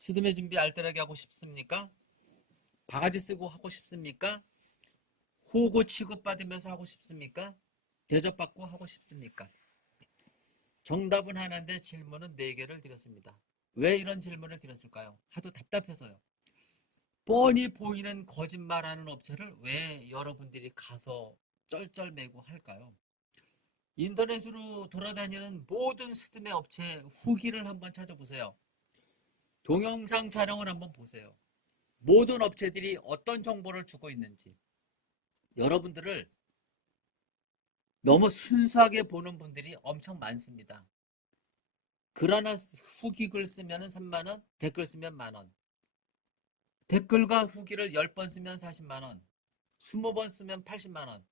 스드메 준비 알뜰하게 하고 싶습니까? 바가지 쓰고 하고 싶습니까? 호구 취급받으면서 하고 싶습니까? 대접받고 하고 싶습니까? 정답은 하나인데 질문은 네 개를 드렸습니다. 왜 이런 질문을 드렸을까요? 하도 답답해서요. 뻔히 보이는 거짓말하는 업체를 왜 여러분들이 가서 쩔쩔매고 할까요? 인터넷으로 돌아다니는 모든 스드메 업체 후기를 한번 찾아보세요. 동영상 촬영을 한번 보세요. 모든 업체들이 어떤 정보를 주고 있는지. 여러분들을 너무 순수하게 보는 분들이 엄청 많습니다. 글 하나 후기 글 쓰면 3만원, 댓글 쓰면 만원. 댓글과 후기를 10번 쓰면 40만원, 20번 쓰면 80만원,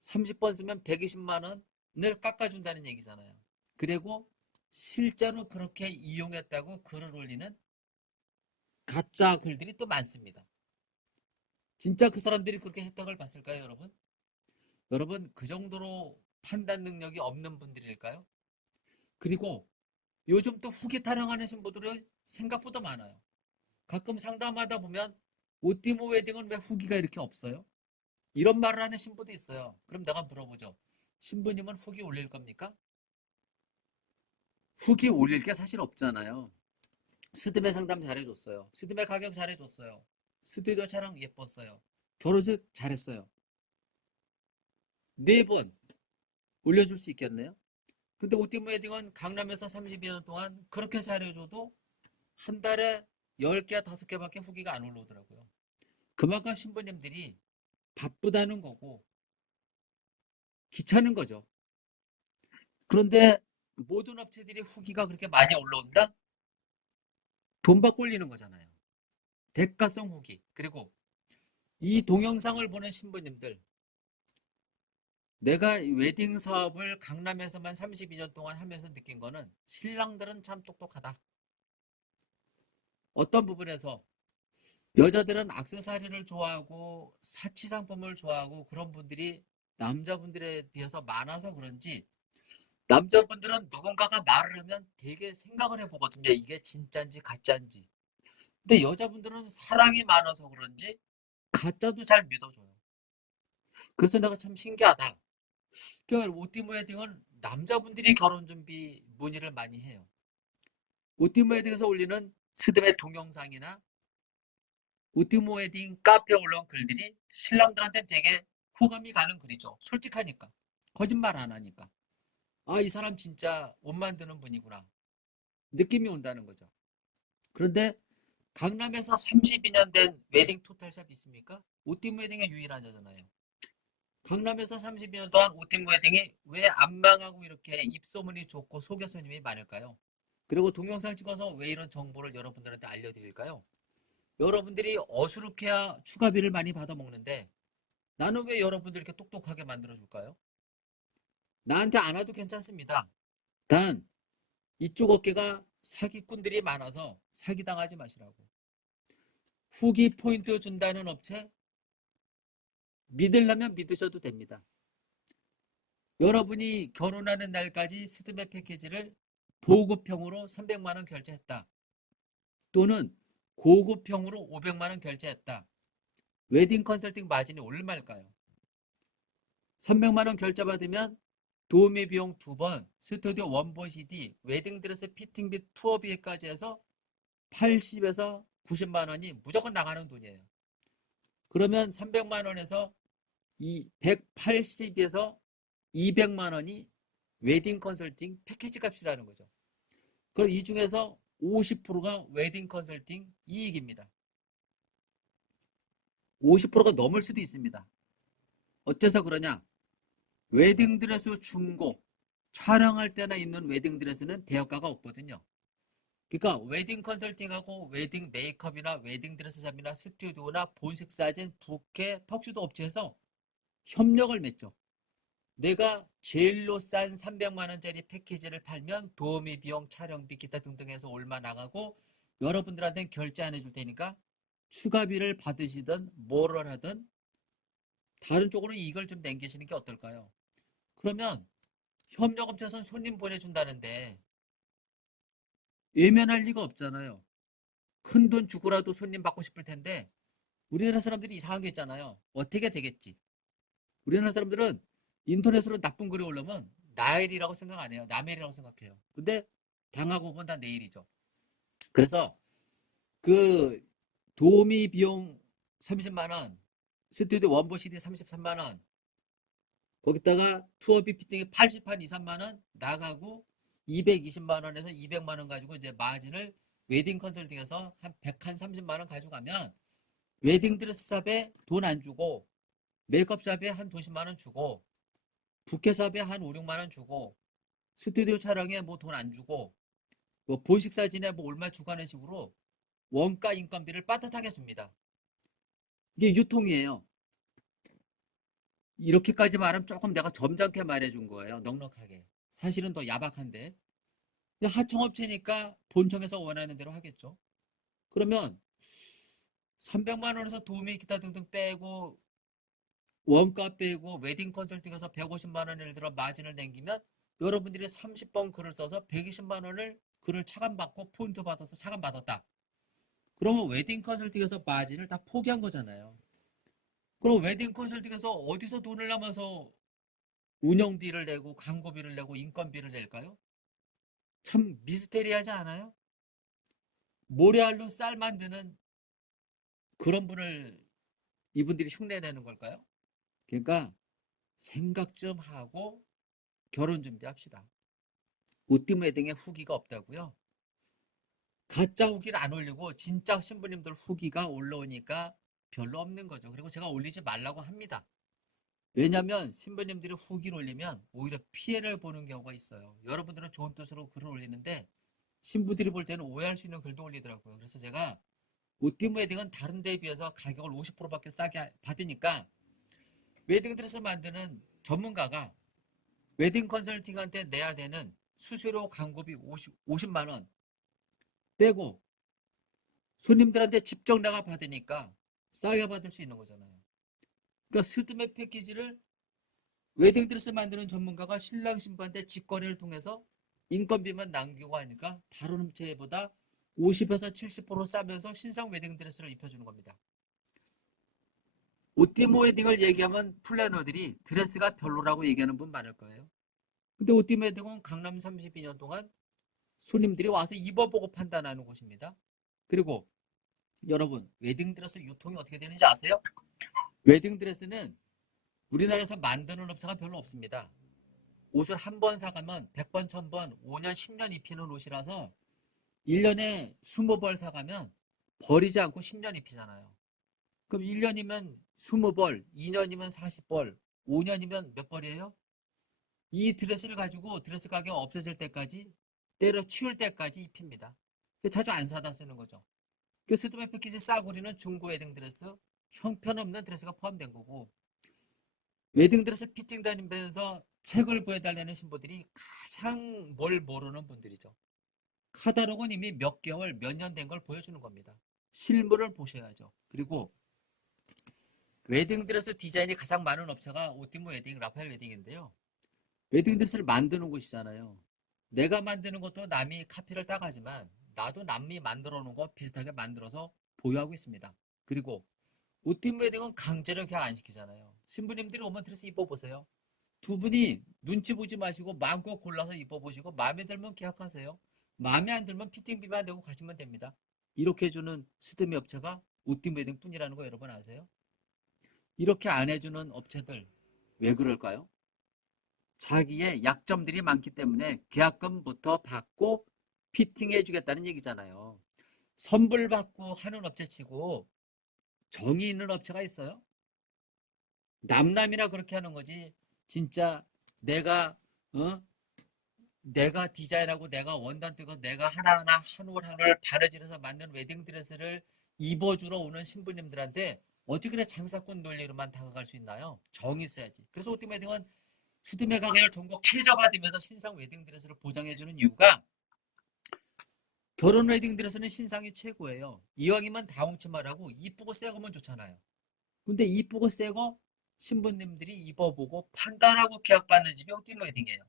30번 쓰면 120만원을 깎아준다는 얘기잖아요. 그리고 실제로 그렇게 이용했다고 글을 올리는 가짜 글들이 또 많습니다. 진짜 그 사람들이 그렇게 혜택을 봤을까요, 여러분? 여러분, 그 정도로 판단 능력이 없는 분들일까요? 그리고 요즘 또 후기 타령하는 신부들이 생각보다 많아요. 가끔 상담하다 보면 오띠모 웨딩은 왜 후기가 이렇게 없어요? 이런 말을 하는 신부도 있어요. 그럼 내가 물어보죠. 신부님은 후기 올릴 겁니까? 후기 올릴 게 사실 없잖아요. 스드메 상담 잘해줬어요. 스드메 가격 잘해줬어요. 스튜디오 촬영 예뻤어요. 결혼식 잘했어요. 4번 올려줄 수 있겠네요. 근데 오띠모 웨딩은 강남에서 32년 동안 그렇게 잘해줘도 한 달에 10개, 5개밖에 후기가 안 올라오더라고요. 그만큼 신부님들이 바쁘다는 거고 귀찮은 거죠. 그런데 모든 업체들이 후기가 그렇게 많이 올라온다? 돈 받고 올리는 거잖아요. 대가성 후기. 그리고 이 동영상을 보는 신부님들, 내가 웨딩 사업을 강남에서만 32년 동안 하면서 느낀 거는 신랑들은 참 똑똑하다. 어떤 부분에서 여자들은 액세서리를 좋아하고 사치 상품을 좋아하고 그런 분들이 남자분들에 비해서 많아서 그런지 남자분들은 누군가가 말을 하면 되게 생각을 해보거든요. 이게 진짠지 가짠지. 근데 여자분들은 사랑이 많아서 그런지 가짜도 잘 믿어줘요. 그래서 내가 참 신기하다. 그러니까 오띠모 웨딩은 남자분들이 결혼 준비 문의를 많이 해요. 오띠모 웨딩에서 올리는 스드메 동영상이나 오띠모 웨딩 카페에 올라온 글들이 신랑들한테 되게 호감이 가는 글이죠. 솔직하니까. 거짓말 안 하니까. 아, 이 사람 진짜 옷 만드는 분이구나. 느낌이 온다는 거죠. 그런데 강남에서 32년 된 웨딩 토탈샵 있습니까? 오띠모 웨딩의 유일하잖아요. 강남에서 32년 동안 오팀 웨딩이 왜 안 망하고 이렇게 입소문이 좋고 소개 손님이 많을까요? 그리고 동영상 찍어서 왜 이런 정보를 여러분들한테 알려드릴까요? 여러분들이 어수룩해야 추가비를 많이 받아먹는데 나는 왜 여러분들 이렇게 똑똑하게 만들어줄까요? 나한테 안 와도 괜찮습니다. 단 이쪽 어깨가 사기꾼들이 많아서 사기당하지 마시라고. 후기 포인트 준다는 업체 믿으려면 믿으셔도 됩니다. 여러분이 결혼하는 날까지 스드메 패키지를 보급형으로 300만 원 결제했다. 또는 고급형으로 500만 원 결제했다. 웨딩 컨설팅 마진이 얼마일까요? 300만 원 결제받으면 도우미 비용 2번, 스튜디오 원본 CD, 웨딩드레스 피팅비 투어비까지 해서 80에서 90만 원이 무조건 나가는 돈이에요. 그러면 300만 원에서 이 180에서 200만 원이 웨딩 컨설팅 패키지 값이라는 거죠. 그럼 이 중에서 50%가 웨딩 컨설팅 이익입니다. 50%가 넘을 수도 있습니다. 어째서 그러냐? 웨딩드레스 중고, 촬영할 때나 입는 웨딩드레스는 대여가가 없거든요. 그러니까 웨딩 컨설팅하고 웨딩 메이크업이나 웨딩드레스샵이나 스튜디오나 본식 사진, 부케, 턱슈도 업체에서 협력을 맺죠. 내가 제일로 싼 300만 원짜리 패키지를 팔면 도우미 비용, 촬영비, 기타 등등 해서 얼마 나가고 여러분들한테는 결제 안 해줄 테니까 추가비를 받으시든 뭐를 하든 다른 쪽으로 이익을 좀 남기시는 게 어떨까요? 그러면 협력업체에서는 손님 보내준다는데 외면할 리가 없잖아요. 큰 돈 주고라도 손님 받고 싶을 텐데 우리나라 사람들이 이상한 게 있잖아요. 어떻게 되겠지? 우리나라 사람들은 인터넷으로 나쁜 글이 올라오면 나일이라고 생각 안 해요. 남의 일이라고 생각해요. 근데 당하고 보면 다 내 일이죠. 그래서 그 도우미 비용 30만 원, 스튜디오 원본 CD 33만 원, 거기다가 투어비 피팅이 80한 2, 3만 원 나가고 220만 원에서 200만 원 가지고 이제 마진을 웨딩 컨설팅에서 한 100한 30만 원 가져가면 웨딩 드레스 샵에 돈 안 주고 메이크업 샵에 한 20만 원 주고 부케 샵에 한 5, 6만 원 주고 스튜디오 촬영에 뭐 돈 안 주고 뭐 본식 사진에 뭐 얼마 주고 하는 식으로 원가 인건비를 빠듯하게 줍니다. 이게 유통이에요. 이렇게까지 말하면 조금 내가 점잖게 말해준 거예요. 넉넉하게. 사실은 더 야박한데. 하청업체니까 본청에서 원하는 대로 하겠죠. 그러면 300만 원에서 도우미 기타 등등 빼고 원가 빼고 웨딩 컨설팅에서 150만 원 예를 들어 마진을 남기면 여러분들이 30번 글을 써서 120만 원을 글을 차감받고 포인트 받아서 차감받았다. 그러면 웨딩 컨설팅에서 마진을 다 포기한 거잖아요. 그럼 웨딩 컨설팅에서 어디서 돈을 남아서 운영비를 내고 광고비를 내고 인건비를 낼까요? 참 미스테리하지 않아요? 모래알로 쌀 만드는 그런 분을 이분들이 흉내내는 걸까요? 그러니까 생각 좀 하고 결혼 준비합시다. 옷띠 웨딩에 후기가 없다고요? 가짜 후기를 안 올리고 진짜 신부님들 후기가 올라오니까 별로 없는 거죠. 그리고 제가 올리지 말라고 합니다. 왜냐하면 신부님들이 후기를 올리면 오히려 피해를 보는 경우가 있어요. 여러분들은 좋은 뜻으로 글을 올리는데 신부들이 볼 때는 오해할 수 있는 글도 올리더라고요. 그래서 제가 옷띠 웨딩은 다른 데에 비해서 가격을 50%밖에 싸게 받으니까 웨딩 드레스 만드는 전문가가 웨딩 컨설팅한테 내야 되는 수수료 광고비 50만 원 빼고 손님들한테 직접 내가 받으니까 싸게 받을 수 있는 거잖아요. 그러니까 스드메 패키지를 웨딩 드레스 만드는 전문가가 신랑 신부한테 직거래를 통해서 인건비만 남기고 하니까 다른 업체보다 50에서 70% 싸면서 신상 웨딩 드레스를 입혀주는 겁니다. 옷띠모 웨딩을 얘기하면 플래너들이 드레스가 별로라고 얘기하는 분 많을 거예요. 근데 옷띠모 웨딩은 강남 32년 동안 손님들이 와서 입어보고 판단하는 곳입니다. 그리고 여러분 웨딩드레스 유통이 어떻게 되는지 아세요? 웨딩드레스는 우리나라에서 만드는 업체가 별로 없습니다. 옷을 한 번 사가면 100번, 1000번, 5년, 10년 입히는 옷이라서 1년에 20벌 사가면 버리지 않고 10년 입히잖아요. 그럼 1년이면 20벌, 2년이면 40벌, 5년이면 몇 벌이에요? 이 드레스를 가지고 드레스 가격 없어질 때까지 때려치울 때까지 입힙니다. 자주 안 사다 쓰는 거죠. 그 스드메 패키지 싸구리는 중고 웨딩 드레스, 형편없는 드레스가 포함된 거고 웨딩 드레스 피팅 다니면서 책을 보여달라는 신부들이 가장 뭘 모르는 분들이죠. 카탈로그는 이미 몇 개월, 몇 년 된 걸 보여주는 겁니다. 실물을 보셔야죠. 그리고 웨딩 드레스 디자인이 가장 많은 업체가 오티모 웨딩, 라파엘 웨딩인데요. 웨딩 드레스를 만드는 곳이잖아요. 내가 만드는 것도 남이 카피를 따가지만 나도 남이 만들어 놓은 거 비슷하게 만들어서 보유하고 있습니다. 그리고 오티모 웨딩은 강제로 계약 안 시키잖아요. 신부님들이 오면 드레스 입어보세요. 두 분이 눈치 보지 마시고 마음껏 골라서 입어보시고 마음에 들면 계약하세요. 마음에 안 들면 피팅비만 내고 가시면 됩니다. 이렇게 해주는 스드메 업체가 오티모 웨딩 뿐이라는 거 여러분 아세요? 이렇게 안 해주는 업체들 왜 그럴까요? 자기의 약점들이 많기 때문에 계약금부터 받고 피팅해 주겠다는 얘기잖아요. 선불 받고 하는 업체치고 정이 있는 업체가 있어요? 남남이나 그렇게 하는 거지. 진짜 내가 내가 디자인하고 내가 원단 뜨고 내가 하나하나 한 올 한 올 바느질해서 만든 웨딩 드레스를 입어주러 오는 신부님들한테 어떻게 그래 장사꾼 논리로만 다가갈 수 있나요? 정이 있어야지. 그래서 오티 웨딩은 스드메 가게를 전국 최저받으면서 신상 웨딩 드레스를 보장해주는 이유가 결혼 웨딩 드레스는 신상이 최고예요. 이왕이면 다홍치마라고 이쁘고 새 거면 좋잖아요. 근데 이쁘고 새 거 신부님들이 입어보고 판단하고 계약받는 집이 오티모 웨딩이에요.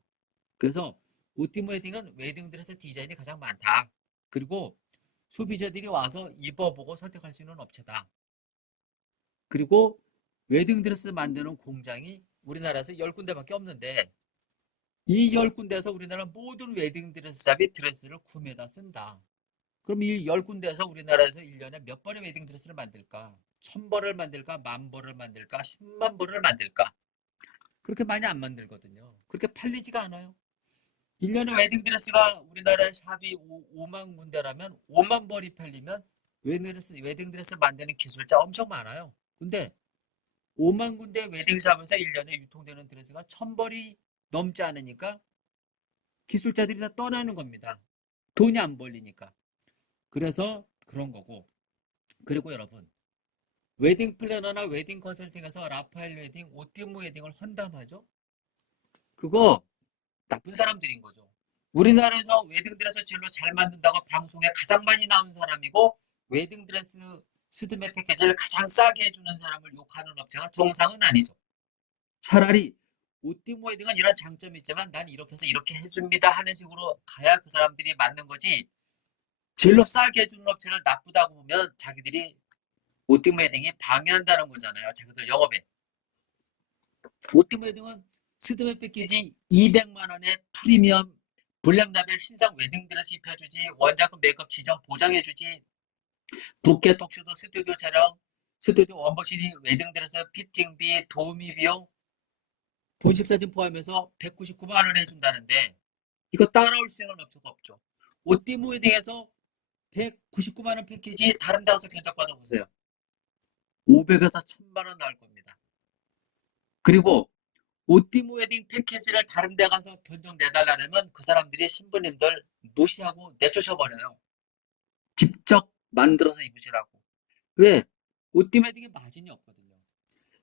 그래서 오티모 웨딩은 웨딩 드레스 디자인이 가장 많다. 그리고 소비자들이 와서 입어보고 선택할 수 있는 업체다. 그리고 웨딩드레스 만드는 공장이 우리나라에서 10군데밖에 없는데 이 10군데에서 우리나라 모든 웨딩드레스 샵이 드레스를 구매다 쓴다. 그럼 이 10군데에서 우리나라에서 1년에 몇 벌의 웨딩드레스를 만들까? 1000벌을 만들까? 10,000벌을 만들까? 10만 벌을 만들까? 그렇게 많이 안 만들거든요. 그렇게 팔리지가 않아요. 1년에 웨딩드레스가 우리나라 샵이 5만 군데라면 5만 벌이 팔리면 웨딩드레스 만드는 기술자 엄청 많아요. 근데 5만 군데 웨딩샵에서 1년에 유통되는 드레스가 1000벌이 넘지 않으니까 기술자들이 다 떠나는 겁니다. 돈이 안 벌리니까. 그래서 그런 거고. 그리고 여러분, 웨딩 플래너나 웨딩 컨설팅에서 라파엘 웨딩, 오띠무 웨딩을 헌담하죠? 그거 나쁜 사람들인 거죠. 우리나라에서 웨딩드레스 제일로 잘 만든다고 방송에 가장 많이 나온 사람이고 웨딩드레스 스드메 패키지를 가장 싸게 해주는 사람을 욕하는 업체가 정상은 아니죠. 차라리 오띠모 웨딩은 이런 장점이 있지만 난 이렇게 해서 이렇게 해줍니다 하는 식으로 가야 그 사람들이 맞는 거지. 제일로 싸게 해주는 업체를 나쁘다고 보면 자기들이 오띠모 웨딩이 방해한다는 거잖아요. 자기들 영업에. 오띠모 웨딩은 스드메 패키지 200만 원에 프리미엄 블랙라벨 신상 웨딩드레스 입혀주지, 원작품 메이크업 지정 보장해주지, 부케 톡쇼도 스튜디오 촬영, 스튜디오 원버시리 웨딩드레스 피팅비, 도우미 비용, 본식사진 포함해서 199만 원 해준다는데 이거 따라올 수 있는 업체가 없죠. 오띠모 웨딩에서 199만 원 패키지 다른 데 가서 견적받아 보세요. 500에서 1000만 원 나올 겁니다. 그리고 오띠모 웨딩 패키지를 다른 데 가서 견적 내달라면 그 사람들이 신부님들 무시하고 내쫓아버려요. 직접 만들어서 입으시라고. 왜? 오띠모 웨딩에 마진이 없거든요.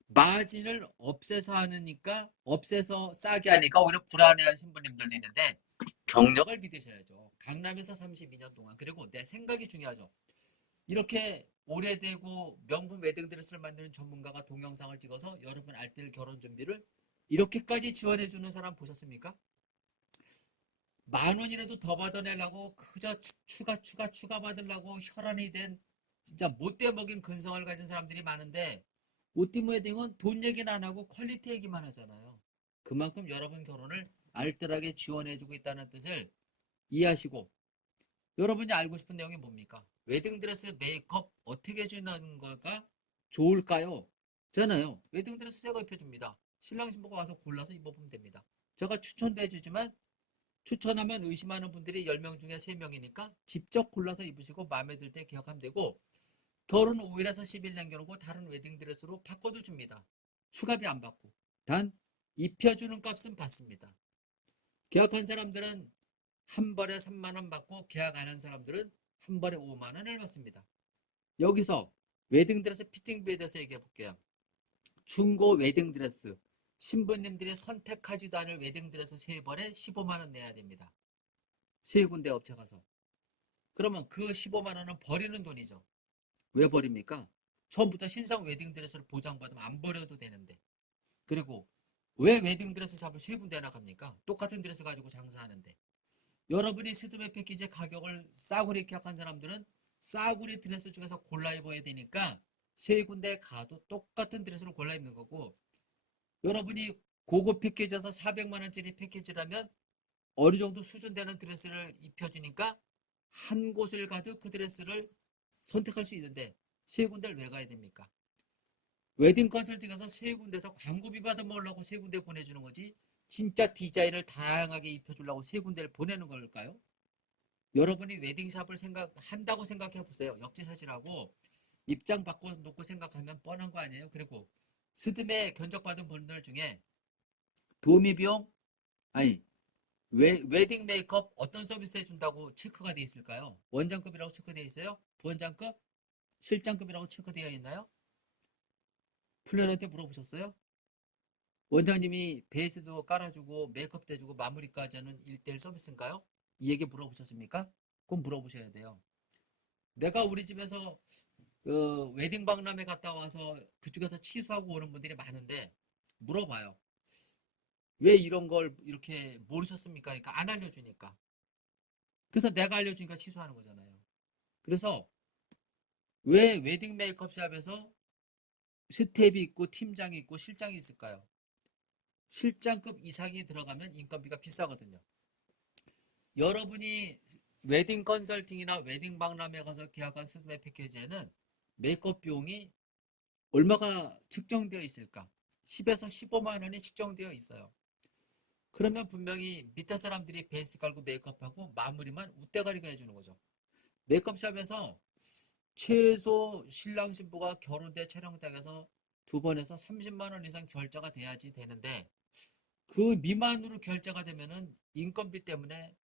마진을 없애서 하니까 없애서 싸게 하니까 오히려 불안해하는 신부님들도 있는데 경력을 믿으셔야죠. 강남에서 32년 동안. 그리고 내 생각이 중요하죠. 이렇게 오래되고 명품 웨딩드레스를 만드는 전문가가 동영상을 찍어서 여러분 알뜰 결혼 준비를 이렇게까지 지원해주는 사람 보셨습니까? 10,000원이라도 더 받아내려고 그저 추가 받으려고 혈안이 된 진짜 못돼 먹인 근성을 가진 사람들이 많은데 오띠모 웨딩은 돈 얘기는 안 하고 퀄리티 얘기만 하잖아요. 그만큼 여러분 결혼을 알뜰하게 지원해주고 있다는 뜻을 이해하시고 여러분이 알고 싶은 내용이 뭡니까? 웨딩드레스 메이크업 어떻게 해주는 걸까? 좋을까요? 저는요. 웨딩드레스 새거 입혀줍니다. 신랑 신부가 와서 골라서 입어보면 됩니다. 제가 추천도 해주지만 추천하면 의심하는 분들이 10명 중에 3명이니까 직접 골라서 입으시고 마음에 들 때 계약하면 되고 결혼 5일에서 10일 남겨놓고 다른 웨딩드레스로 바꿔도 줍니다. 추가비 안 받고. 단 입혀주는 값은 받습니다. 계약한 사람들은 한 벌에 3만 원 받고 계약 안 한 사람들은 한 벌에 5만 원을 받습니다. 여기서 웨딩드레스 피팅비에 대해서 얘기해 볼게요. 중고 웨딩드레스 신부님들이 선택하지도 않을 웨딩드레스 3벌에 15만 원 내야 됩니다. 3군데 업체 가서. 그러면 그 15만 원은 버리는 돈이죠. 왜 버립니까? 처음부터 신상 웨딩드레스를 보장받으면 안 버려도 되는데. 그리고 왜 웨딩드레스 샵을 3군데나 갑니까? 똑같은 드레스 가지고 장사하는데. 여러분이 스드메 패키지 가격을 싸구려 계약한 사람들은 싸구려 드레스 중에서 골라 입어야 되니까 3군데 가도 똑같은 드레스를 골라 입는 거고 여러분이 고급 패키지에서 400만 원짜리 패키지라면 어느 정도 수준 되는 드레스를 입혀주니까 한 곳을 가도 그 드레스를 선택할 수 있는데 3군데를 왜 가야 됩니까? 웨딩 컨설팅에서 3군데서 광고비 받아 먹으려고 3군데 보내주는 거지 진짜 디자인을 다양하게 입혀주려고 3군데를 보내는 걸까요? 여러분이 웨딩샵을 한다고 생각해 보세요. 역지사지라고 입장 바꿔놓고 생각하면 뻔한 거 아니에요? 그리고 스드메 견적받은 분들 중에 도우미 비용, 아니 웨딩 메이크업 어떤 서비스 해준다고 체크가 돼 있을까요? 원장급이라고 체크되어 있어요? 부원장급? 실장급이라고 체크되어 있나요? 플랜한테 물어보셨어요? 원장님이 베이스도 깔아주고 메이크업도 해주고 마무리까지 하는 1대1 서비스인가요? 이 얘기 물어보셨습니까? 꼭 물어보셔야 돼요. 내가 우리 집에서 웨딩 박람회 갔다 와서 그쪽에서 취소하고 오는 분들이 많은데 물어봐요. 왜 이런 걸 이렇게 모르셨습니까? 그러니까 안 알려주니까. 그래서 내가 알려주니까 취소하는 거잖아요. 그래서 왜 웨딩 메이크업샵에서 스텝이 있고 팀장이 있고 실장이 있을까요? 실장급 이상이 들어가면 인건비가 비싸거든요. 여러분이 웨딩 컨설팅이나 웨딩 박람회 가서 계약한 스드메 패키지에는 메이크업 비용이 얼마가 측정되어 있을까? 10에서 15만 원이 측정되어 있어요. 그러면 분명히 밑에 사람들이 베이스 깔고 메이크업하고 마무리만 웃대가리가 해주는 거죠. 메이크업샵에서 최소 신랑 신부가 결혼대 촬영장에서 2번에서 30만 원 이상 결제가 돼야지 되는데 그 미만으로 결제가 되면은 인건비 때문에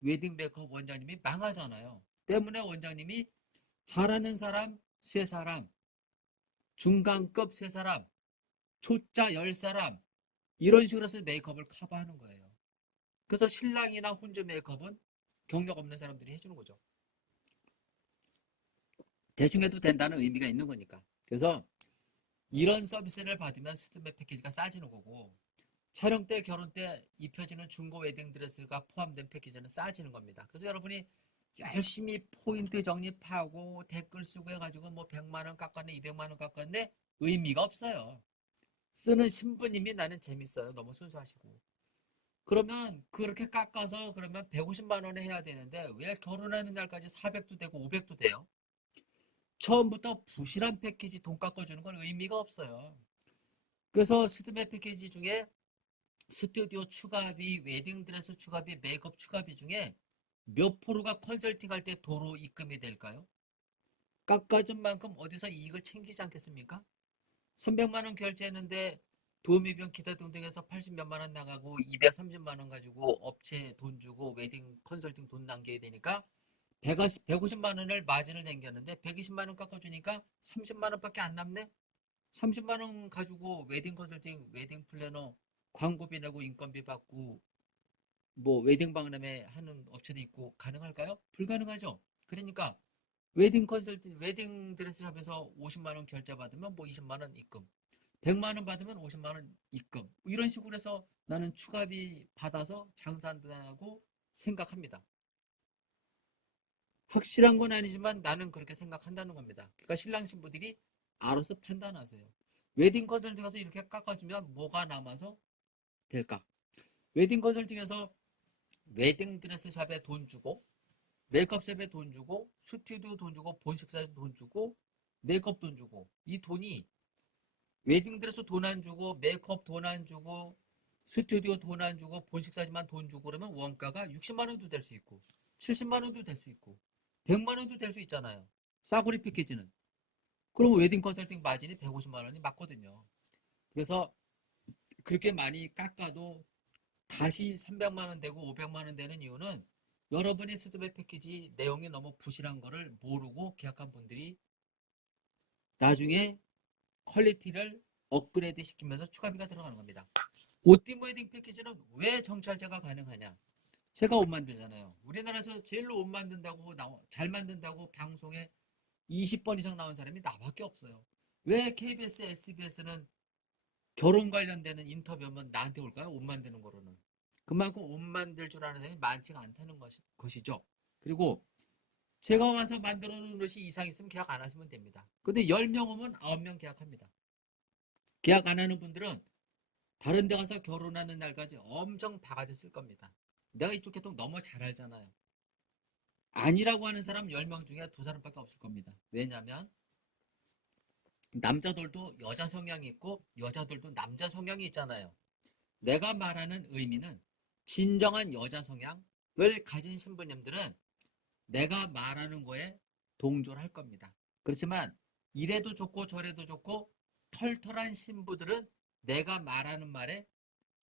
웨딩 메이크업 원장님이 망하잖아요. 때문에 원장님이 잘하는 사람 3사람, 중간급 3사람, 초짜 10사람 이런 식으로 해서 메이크업을 커버하는 거예요. 그래서 신랑이나 혼주 메이크업은 경력 없는 사람들이 해주는 거죠. 대충 해도 된다는 의미가 있는 거니까. 그래서 이런 서비스를 받으면 스드메 패키지가 싸지는 거고 촬영 때 결혼 때 입혀지는 중고 웨딩 드레스가 포함된 패키지는 싸지는 겁니다. 그래서 여러분이 열심히 포인트 정립하고 댓글 쓰고 해가지고 뭐 100만 원 깎았네 200만 원 깎았네 의미가 없어요. 쓰는 신부님이 나는 재밌어요. 너무 순수하시고. 그러면 그렇게 깎아서 그러면 150만 원에 해야 되는데 왜 결혼하는 날까지 400도 되고 500도 돼요? 처음부터 부실한 패키지 돈 깎아주는 건 의미가 없어요. 그래서 스드메 패키지 중에 스튜디오 추가비, 웨딩드레스 추가비, 메이크업 추가비 중에 몇 프로가 컨설팅 할 때 도로 입금이 될까요? 깎아준 만큼 어디서 이익을 챙기지 않겠습니까? 300만 원 결제했는데 도우미병 기타 등등해서 80몇만 원 나가고 230만 원 가지고 업체 돈 주고 웨딩 컨설팅 돈 남겨야 되니까 150만 원을 마진을 남겼는데 120만 원 깎아주니까 30만 원밖에 안 남네? 30만 원 가지고 웨딩 컨설팅, 웨딩 플래너 광고비 내고 인건비 받고 뭐 웨딩 박람회 하는 업체도 있고 가능할까요? 불가능하죠. 그러니까 웨딩 컨설팅, 웨딩 드레스샵에서 50만 원 결제 받으면 뭐 20만 원 입금, 100만 원 받으면 50만 원 입금. 이런 식으로 해서 나는 추가비 받아서 장사한다고 생각합니다. 확실한 건 아니지만 나는 그렇게 생각한다는 겁니다. 그러니까 신랑 신부들이 알아서 판단하세요. 웨딩 컨설팅 가서 이렇게 깎아주면 뭐가 남아서 될까? 웨딩 컨설팅에서 웨딩 드레스 샵에 돈 주고 메이크업 샵에 돈 주고 스튜디오 돈 주고 본식사에 돈 주고 메이크업 돈 주고 이 돈이 웨딩 드레스 돈 안 주고 메이크업 돈 안 주고 스튜디오 돈 안 주고 본식사지만 돈 주고 그러면 원가가 60만 원도 될 수 있고 70만 원도 될 수 있고 100만 원도 될 수 있잖아요. 싸구리 패키지는. 그럼 웨딩 컨설팅 마진이 150만 원이 맞거든요. 그래서 그렇게 많이 깎아도 다시 300만 원 되고 500만 원 되는 이유는 여러분이 스드메 패키지 내용이 너무 부실한 거를 모르고 계약한 분들이 나중에 퀄리티를 업그레이드 시키면서 추가비가 들어가는 겁니다. 옷띠 웨딩 패키지는 왜 정찰제가 가능하냐? 제가 옷 만들잖아요. 우리나라에서 제일로 옷 만든다고 잘 만든다고 방송에 20번 이상 나온 사람이 나밖에 없어요. 왜 KBS, SBS는 결혼 관련되는 인터뷰면 나한테 올까요? 옷 만드는 거로는. 그만큼 옷 만들 줄 아는 사람이 많지가 않다는 것이죠. 그리고 제가 와서 만들어 놓은 옷이 이상 있으면 계약 안 하시면 됩니다. 근데 10명 오면 9명 계약합니다. 계약 안 하는 분들은 다른 데 가서 결혼하는 날까지 엄청 바가지 쓸 겁니다. 내가 이쪽 계통 너무 잘 알잖아요. 아니라고 하는 사람 10명 중에 2사람밖에 없을 겁니다. 왜냐하면 남자들도 여자 성향이 있고 여자들도 남자 성향이 있잖아요. 내가 말하는 의미는 진정한 여자 성향을 가진 신부님들은 내가 말하는 거에 동조를 할 겁니다. 그렇지만 이래도 좋고 저래도 좋고 털털한 신부들은 내가 말하는 말에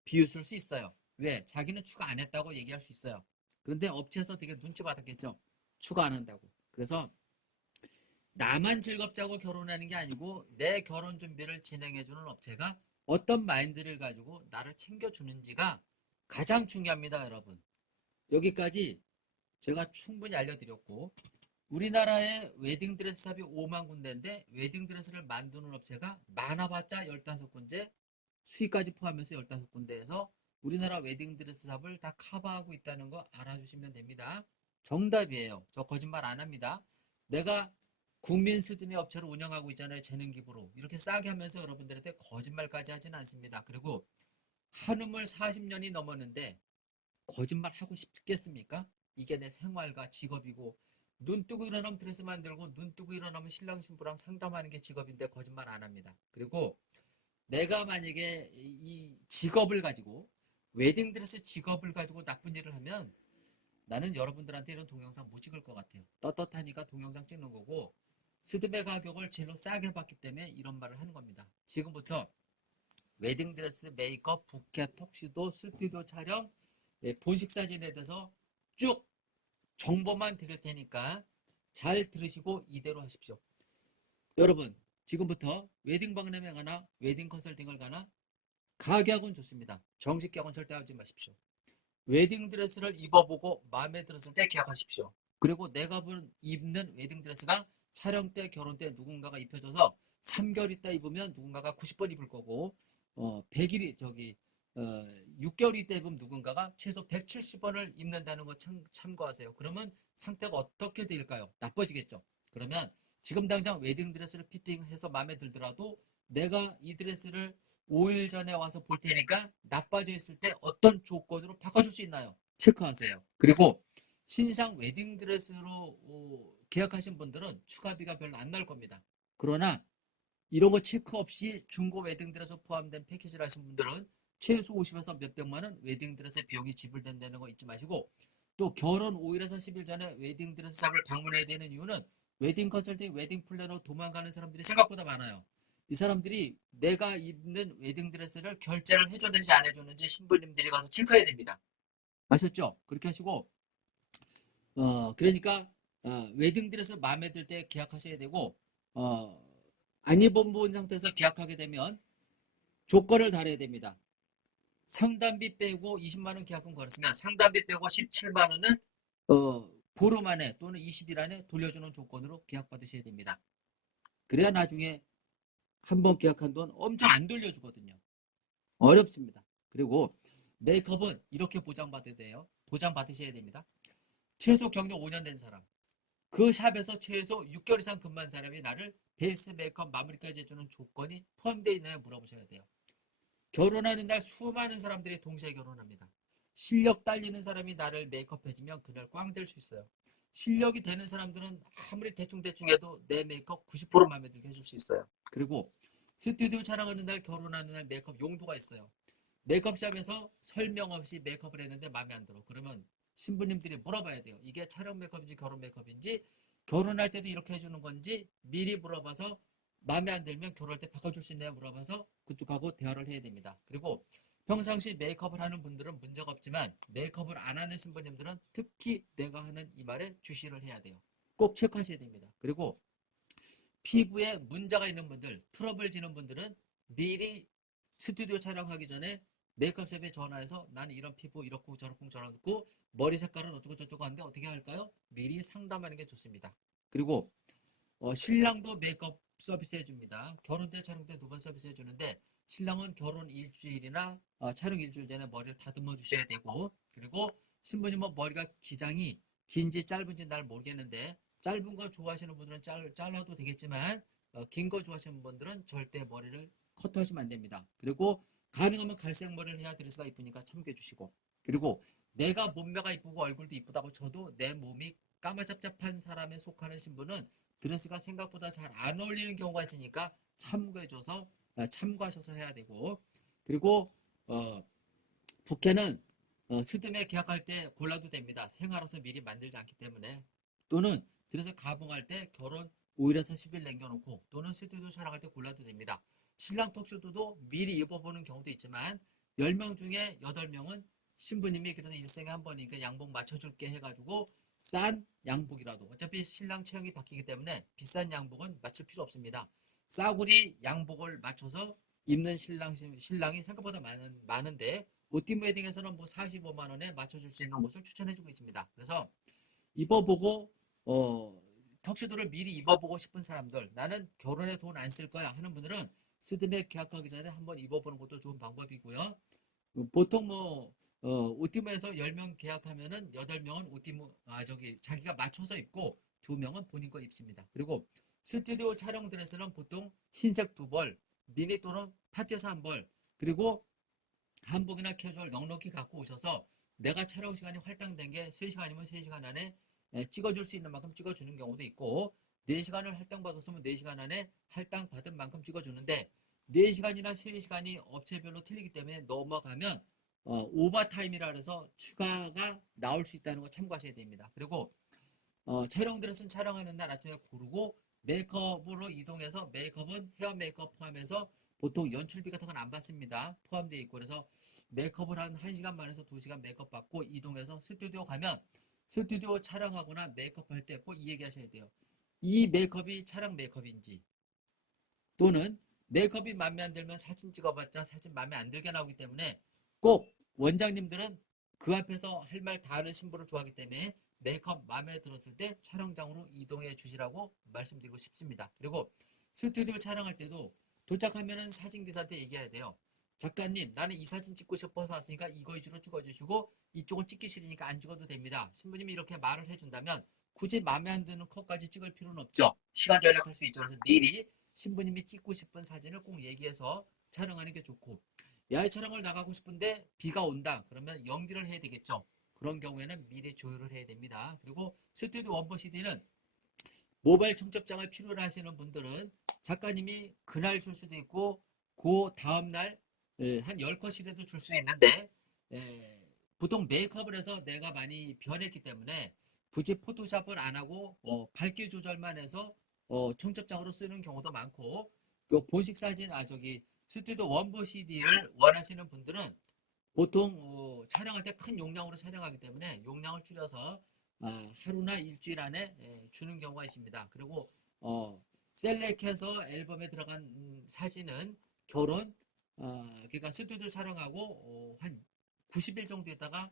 비웃을 수 있어요. 왜? 자기는 추가 안 했다고 얘기할 수 있어요. 그런데 업체에서 되게 눈치 받았겠죠. 추가 안 한다고. 그래서 나만 즐겁자고 결혼하는 게 아니고 내 결혼 준비를 진행해주는 업체가 어떤 마인드를 가지고 나를 챙겨주는지가 가장 중요합니다, 여러분. 여기까지 제가 충분히 알려드렸고 우리나라의 웨딩드레스 샵이 5만 군데인데 웨딩드레스를 만드는 업체가 많아봤자 15군데 수익까지 포함해서 15군데에서 우리나라 웨딩드레스 샵을 다 커버하고 있다는 거 알아주시면 됩니다. 정답이에요. 저 거짓말 안 합니다. 내가 국민 스드메 업체를 운영하고 있잖아요. 재능 기부로. 이렇게 싸게 하면서 여러분들한테 거짓말까지 하진 않습니다. 그리고 한우물 40년이 넘었는데 거짓말 하고 싶겠습니까? 이게 내 생활과 직업이고 눈 뜨고 일어나면 드레스 만들고 눈 뜨고 일어나면 신랑 신부랑 상담하는 게 직업인데 거짓말 안 합니다. 그리고 내가 만약에 이 직업을 가지고 웨딩드레스 직업을 가지고 나쁜 일을 하면 나는 여러분들한테 이런 동영상 못 찍을 것 같아요. 떳떳하니까 동영상 찍는 거고 스드메 가격을 제일 싸게 받기 때문에 이런 말을 하는 겁니다. 지금부터 웨딩드레스, 메이크업, 부케, 턱시도, 스튜디오 촬영, 본식 사진에 대해서 쭉 정보만 드릴 테니까 잘 들으시고 이대로 하십시오. 여러분 지금부터 웨딩 박람회 가나 웨딩 컨설팅을 가나 가격은 좋습니다. 정식 계약은 절대 하지 마십시오. 웨딩드레스를 입어보고 마음에 들었을 때 계약하십시오. 그리고 내가 입는 웨딩드레스가 촬영 때 결혼 때 누군가가 입혀줘서 3개월 있다 입으면 누군가가 90번 입을 거고 100일이 6개월 있다 입으면 누군가가 최소 170번을 입는다는 거 참고하세요. 그러면 상태가 어떻게 될까요? 나빠지겠죠. 그러면 지금 당장 웨딩드레스를 피팅해서 마음에 들더라도 내가 이 드레스를 5일 전에 와서 볼 테니까 나빠져 있을 때 어떤 조건으로 바꿔줄 수 있나요? 체크하세요. 그리고 신상 웨딩드레스로 계약하신 분들은 추가비가 별로 안 나올 겁니다. 그러나 이런 거 체크 없이 중고 웨딩드레스 포함된 패키지를 하신 분들은 최소 50에서 몇백만 원 웨딩드레스 비용이 지불된다는 거 잊지 마시고 또 결혼 5일에서 10일 전에 웨딩드레스 샵을 방문해야 되는 이유는 웨딩 컨설팅, 웨딩 플래너 도망가는 사람들이 생각보다 많아요. 이 사람들이 내가 입는 웨딩드레스를 결제를 해줬는지 안 해줬는지 신부님들이 가서 체크해야 됩니다. 아셨죠? 그렇게 하시고 그러니까 웨딩드레스 마음에 들 때 계약하셔야 되고 안 입어본 상태에서 계약하게 되면 조건을 달아야 됩니다. 상담비 빼고 20만 원 계약금 걸었으면 상담비 빼고 17만 원은 보름 안에 또는 20일 안에 돌려주는 조건으로 계약받으셔야 됩니다. 그래야 나중에 한번 계약한 돈 엄청 안 돌려주거든요. 어렵습니다. 그리고 메이크업은 이렇게 보장받아야 돼요. 보장받으셔야 됩니다. 최소 경력 5년 된 사람. 그 샵에서 최소 6개월 이상 근무한 사람이 나를 베이스 메이크업 마무리까지 해주는 조건이 포함되어 있나요? 물어보셔야 돼요. 결혼하는 날 수많은 사람들이 동시에 결혼합니다. 실력 딸리는 사람이 나를 메이크업 해주면 그날 꽝 될 수 있어요. 실력이 되는 사람들은 아무리 대충대충 해도 내 메이크업 90% 마음에 들게 해줄 수 있어요. 그리고 스튜디오 촬영하는 날, 결혼하는 날 메이크업 용도가 있어요. 메이크업샵에서 설명 없이 메이크업을 했는데 마음에 안 들어. 그러면 신부님들이 물어봐야 돼요. 이게 촬영 메이크업인지 결혼 메이크업인지 결혼할 때도 이렇게 해주는 건지 미리 물어봐서 마음에 안 들면 결혼할 때 바꿔줄 수 있나요? 물어봐서 그쪽하고 대화를 해야 됩니다. 그리고 평상시 메이크업을 하는 분들은 문제가 없지만 메이크업을 안 하는 신부님들은 특히 내가 하는 이 말에 주시를 해야 돼요. 꼭 체크하셔야 됩니다. 그리고 피부에 문제가 있는 분들, 트러블 지는 분들은 미리 스튜디오 촬영하기 전에 메이크업샵에 전화해서 나는 이런 피부 이렇고 저렇고 저렇고 머리 색깔은 어쩌고 저쩌고 하는데 어떻게 할까요? 미리 상담하는 게 좋습니다. 그리고 신랑도 메이크업 서비스 해줍니다. 결혼 때 촬영 때 2번 서비스 해주는데 신랑은 결혼 일주일이나 촬영 일주일 전에 머리를 다듬어 주셔야 되고 그리고 신부님은 머리가 기장이 긴지 짧은지 날 모르겠는데 짧은 거 좋아하시는 분들은 잘라도 되겠지만 긴 거 좋아하시는 분들은 절대 머리를 커트하시면 안 됩니다. 그리고 가능하면 갈색 머리를 해야 드레스가 이쁘니까 참고해 주시고 그리고 내가 몸매가 이쁘고 얼굴도 이쁘다고 쳐도 내 몸이 까마잡잡한 사람에 속하는 신부는 드레스가 생각보다 잘 안 어울리는 경우가 있으니까 참고해줘서 참고하셔서 해야 되고 그리고 부케는 스드메 계약할 때 골라도 됩니다. 생활화서 미리 만들지 않기 때문에 또는 드레스 가봉할 때 결혼 5일에서 10일 남겨놓고 또는 스튜디오 촬영할 때 골라도 됩니다. 신랑 톡쇼도 미리 입어보는 경우도 있지만 10명 중에 8명은 신부님이 그래서 일생에 한 번이니까 양복 맞춰줄게 해가지고 싼 양복이라도 어차피 신랑 체형이 바뀌기 때문에 비싼 양복은 맞출 필요 없습니다. 싸구리 양복을 맞춰서 입는 신랑이 생각보다 많은데 오팀 웨딩에서는 뭐 45만 원에 맞춰줄 수 있는 곳을 추천해주고 있습니다. 그래서 입어보고 턱시도를 미리 입어보고 싶은 사람들 나는 결혼에 돈 안 쓸 거야 하는 분들은 스드메 계약하기 전에 한번 입어보는 것도 좋은 방법이고요. 보통 오티모에서 10명 계약하면은 8명은 자기가 맞춰서 입고 2명은 본인 거 입습니다. 그리고 스튜디오 촬영 드레스는 보통 흰색 2벌, 미니 또는 파티에서 1벌, 그리고 한복이나 캐주얼 넉넉히 갖고 오셔서 내가 촬영 시간이 할당된 게 3시간이면 3시간 안에 찍어줄 수 있는 만큼 찍어주는 경우도 있고 4시간을 할당받았으면 4시간 안에 할당받은 만큼 찍어주는데 4시간이나 3시간이 업체별로 틀리기 때문에 넘어가면 오버타임이라 해서 추가가 나올 수 있다는 거 참고하셔야 됩니다. 그리고 촬영 드레스는 촬영하는 날 아침에 고르고 메이크업으로 이동해서 메이크업은 헤어 메이크업 포함해서 보통 연출비 같은 건 안 받습니다. 포함되어 있고 그래서 메이크업을 한 1시간 반에서 2시간 메이크업 받고 이동해서 스튜디오 가면 스튜디오 촬영하거나 메이크업 할 때 꼭 이 얘기 하셔야 돼요. 이 메이크업이 촬영 메이크업인지 또는 메이크업이 마음에 안 들면 사진 찍어봤자 사진 마음에 안 들게 나오기 때문에 꼭 원장님들은 그 앞에서 할 말 다 하는 신부를 좋아하기 때문에 메이크업 마음에 들었을 때 촬영장으로 이동해 주시라고 말씀드리고 싶습니다. 그리고 스튜디오 촬영할 때도 도착하면은 사진기사한테 얘기해야 돼요. 작가님, 나는 이 사진 찍고 싶어서 왔으니까 이거 위주로 찍어주시고 이쪽은 찍기 싫으니까 안 찍어도 됩니다. 신부님이 이렇게 말을 해준다면 굳이 마음에 안 드는 컷까지 찍을 필요는 없죠. 시간 절약할 수 있죠. 그래서 미리 신부님이 찍고 싶은 사진을 꼭 얘기해서 촬영하는 게 좋고 야외 촬영을 나가고 싶은데 비가 온다. 그러면 연기를 해야 되겠죠. 그런 경우에는 미리 조율을 해야 됩니다. 그리고 스튜디오 원본 CD는 모바일 청첩장을 필요로 하시는 분들은 작가님이 그날 줄 수도 있고 그 다음날 한 10컷이라도 줄 수 있는데 보통 메이크업을 해서 내가 많이 변했기 때문에 굳이 포토샵을 안 하고 밝기 조절만 해서 청첩장으로 쓰는 경우도 많고 그 본식 사진 스튜디오 원본 CD를 원하시는 분들은 보통 촬영할 때 큰 용량으로 촬영하기 때문에 용량을 줄여서 하루나 일주일 안에 주는 경우가 있습니다. 그리고 셀렉해서 앨범에 들어간 사진은 결혼 그러니까 스튜디오 촬영하고 한 90일 정도 있다가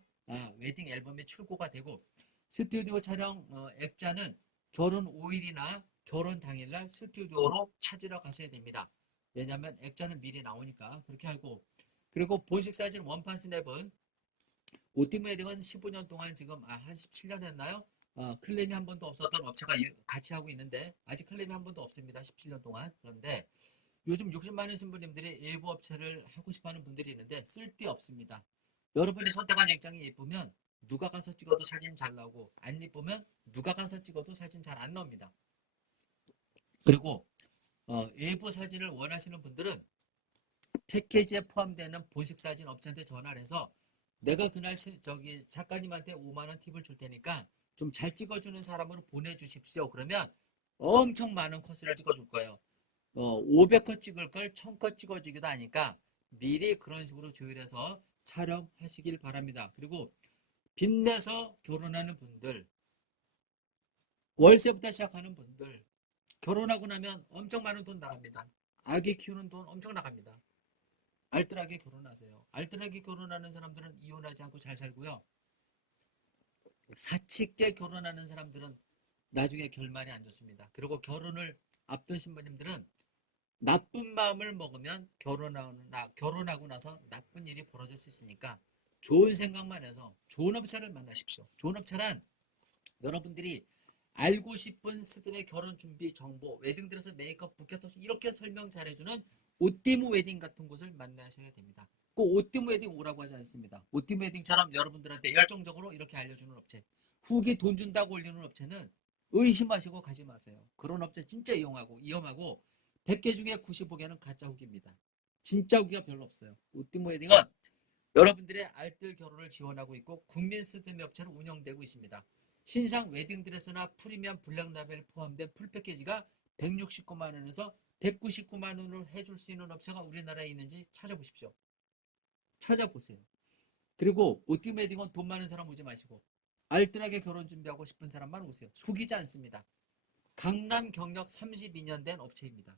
웨딩 앨범에 출고가 되고 스튜디오 촬영 액자는 결혼 5일이나 결혼 당일날 스튜디오로 찾으러 가셔야 됩니다. 왜냐하면 액자는 미리 나오니까 그렇게 하고 그리고 본식 사진 원판 스냅은 오팀 웨딩은 15년 동안 지금 한 17년 했나요? 클레임이 한 번도 없었던 업체가 같이 하고 있는데 아직 클레임이 한 번도 없습니다. 17년 동안. 그런데 요즘 60만 원 신부님들이 일부 업체를 하고 싶어하는 분들이 있는데 쓸데 없습니다. 여러분이 선택한 액정이 예쁘면 누가 가서 찍어도 사진 잘 나오고 안 예쁘면 누가 가서 찍어도 사진 잘 안 나옵니다. 그리고 일부 사진을 원하시는 분들은 패키지에 포함되는 본식 사진 업체한테 전화를 해서 내가 그날 작가님한테 5만 원 팁을 줄 테니까 좀 잘 찍어주는 사람으로 보내주십시오. 그러면 엄청 많은 컷을 찍어줄 거예요. 500컷 찍을 걸 1000컷 찍어주기도 하니까 미리 그런 식으로 조율해서 촬영하시길 바랍니다. 그리고 빚내서 결혼하는 분들, 월세부터 시작하는 분들, 결혼하고 나면 엄청 많은 돈 나갑니다. 아기 키우는 돈 엄청 나갑니다. 알뜰하게 결혼하세요. 알뜰하게 결혼하는 사람들은 이혼하지 않고 잘 살고요. 사치게 결혼하는 사람들은 나중에 결말이 안 좋습니다. 그리고 결혼을 앞둔 신부님들은 나쁜 마음을 먹으면 결혼하고 나서 나쁜 일이 벌어질 수 있으니까 좋은 생각만 해서 좋은 업체를 만나십시오. 좋은 업체란 여러분들이 알고 싶은 스드메 결혼 준비 정보, 웨딩드레스, 메이크업, 부케 토스 이렇게 설명 잘해주는 오띠무 웨딩 같은 곳을 만나셔야 됩니다. 꼭 오띠무 웨딩 오라고 하지 않습니다. 오띠무 웨딩처럼 여러분들한테 열정적으로 이렇게 알려주는 업체, 후기 돈 준다고 올리는 업체는 의심하시고 가지 마세요. 그런 업체 진짜 위험하고 100개 중에 95개는 가짜 후기입니다. 진짜 후기가 별로 없어요. 오띠무 웨딩은 여러분들의 알뜰 결혼을 지원하고 있고 국민 스드메 업체로 운영되고 있습니다. 신상 웨딩드레스나 프리미엄 블랙라벨 포함된 풀패키지가 169만 원에서 199만 원을 해줄 수 있는 업체가 우리나라에 있는지 찾아보십시오. 찾아보세요. 그리고 오띠 웨딩은 돈 많은 사람 오지 마시고 알뜰하게 결혼 준비하고 싶은 사람만 오세요. 속이지 않습니다. 강남 경력 32년 된 업체입니다.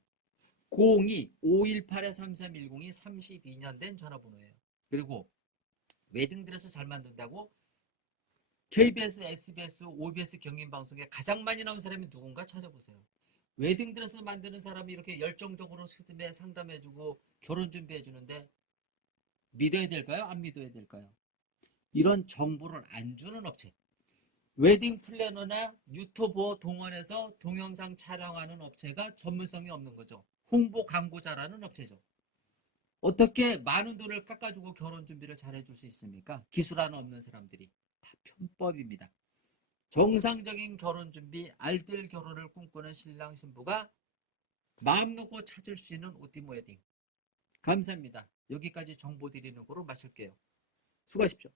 02-518-3310이 32년 된 전화번호예요. 그리고 웨딩드레스 잘 만든다고 KBS, SBS, OBS 경인방송에 가장 많이 나온 사람이 누군가 찾아보세요. 웨딩드레스 만드는 사람이 이렇게 열정적으로 스드메 상담해주고 결혼 준비해주는데 믿어야 될까요? 안 믿어야 될까요? 이런 정보를 안 주는 업체. 웨딩 플래너나 유튜버 동원해서 동영상 촬영하는 업체가 전문성이 없는 거죠. 홍보 광고자라는 업체죠. 어떻게 많은 돈을 깎아주고 결혼 준비를 잘해줄 수 있습니까? 기술 하나 없는 사람들이. 다 편법입니다. 정상적인 결혼 준비, 알뜰 결혼을 꿈꾸는 신랑 신부가 마음 놓고 찾을 수 있는 오띠모 웨딩. 감사합니다. 여기까지 정보 드리는 거로 마칠게요. 수고하십시오.